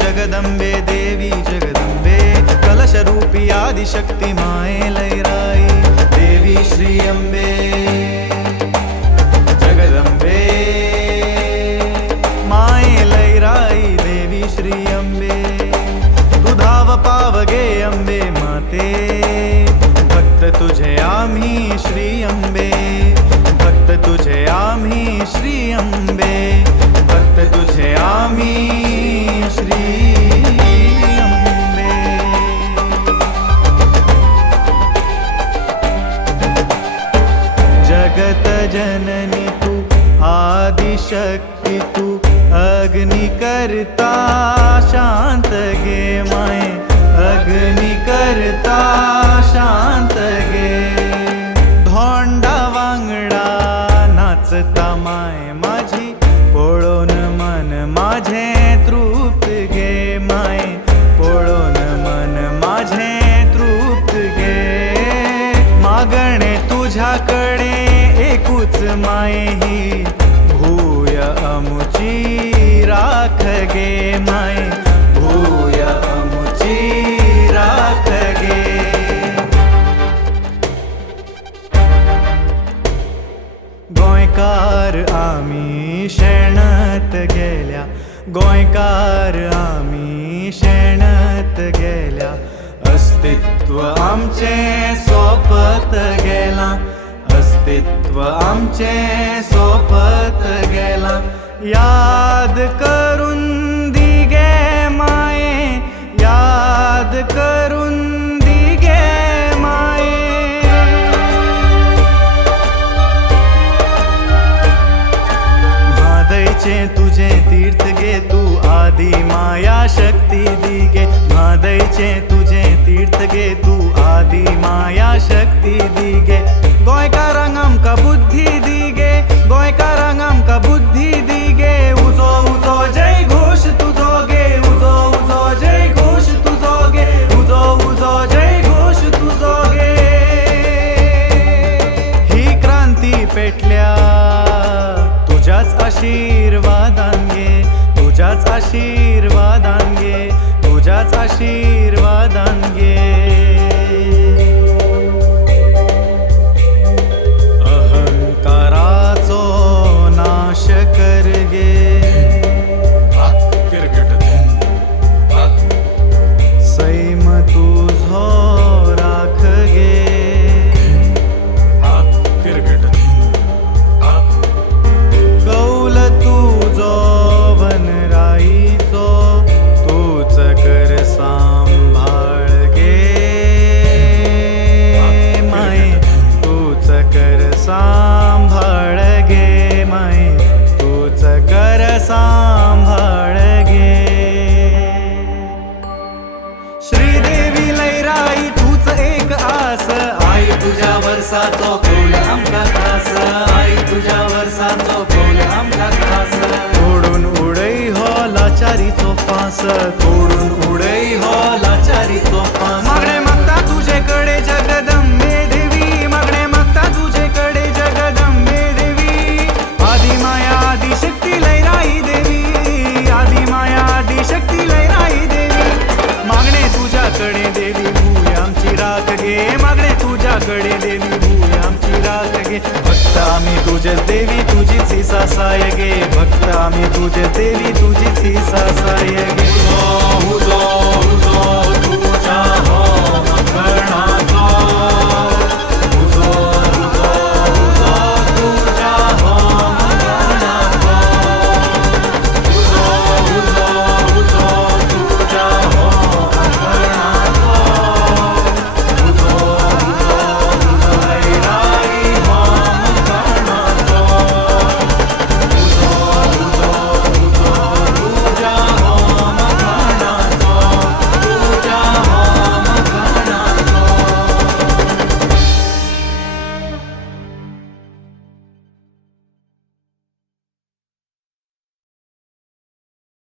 जगदंबे देवी जगदंबे कलशरूपी आदिशक्ति माए लैराई देवी श्री अंबे जगदंबे माए लैराई देवी श्री अंबे तू धाव पावगे अंबे माते भक्त तुझे आम्ही श्री अंबे भक्त तुझे आम्ही श्री अंबे भक्त तुझे आम्ही श्री अंबे जगत जननी तू आदिशक्ति तू अग्नि करता शांत गे माए अग्नि करता शांत गे धोंडा वांगडा नाचता माय माझी पळून मन माझे तृप्त गे माय पळून मन माझे तृप्त गे मागणे तुझ्याकडे एकूच माये ही भूय अमुची राख गे माय भूय अमुची राख गे गोंयकार आम्ही शेणत गेल्या गोंयकार आम्ही शेणत गेल्या अस्तित्व आमचे सोपत गेला अस्तित्व आमचे सोपत गेला याद करून दिगे माये याद करून दिगे माये म्हादयचे तुझे तीर्थ गे तू आदि माया शक्ती दिगे म्हादयचे तुझे तीर्थ गे तू आदि माया शक्ती दिगे गोंयकारांक आमकां बुद्धी दिगे गोंयकारांक आमकां बुद्धी दिगे उजो उजो जय घोष तुजो गे उजो उजो जय घोष तुजो गे उजो उजो जय घोष तुजो गे ही क्रांती पेटल्या तुझ्याच आशीर्वादान गे तुझ्याच आशीर्वादान गे तुझ्याच आशीर्वादान गे अहंकाराचो नाश कर गे सैम तुझो राख गे कौल तुझो वनराईचो तूच कर सांभाळ गे माय तूच कर सांभाळ गे माय तूच कर सांभाळ गे श्रीदेवी लैराई तूच एक आस आई तुझ्या वर्साचो कौल आमका खास आई तुझ्या वर्साचो कौल आमका खास तोडून उडई हो लाचारीचो फास तोडून उडई हो लाचारीचो फास मागणे मागता तुझेकडे जगदंबे देवी मागणे मागता तुझेकडे जगदंबे देवी आदि माया आदि शक्ती लैराई देवी आदि माया आदि शक्ती लैराई देवी मागणे तुझ्याकडे देवी भूय आमची राख गे मागणे तुझ्याकडे देवी भूय आमची राख गे भक्त आम्ही तुझेच देवी तुझीच ही सासाय गे भक्त आम्ही तुझेच देवी तुझीच ही सासाय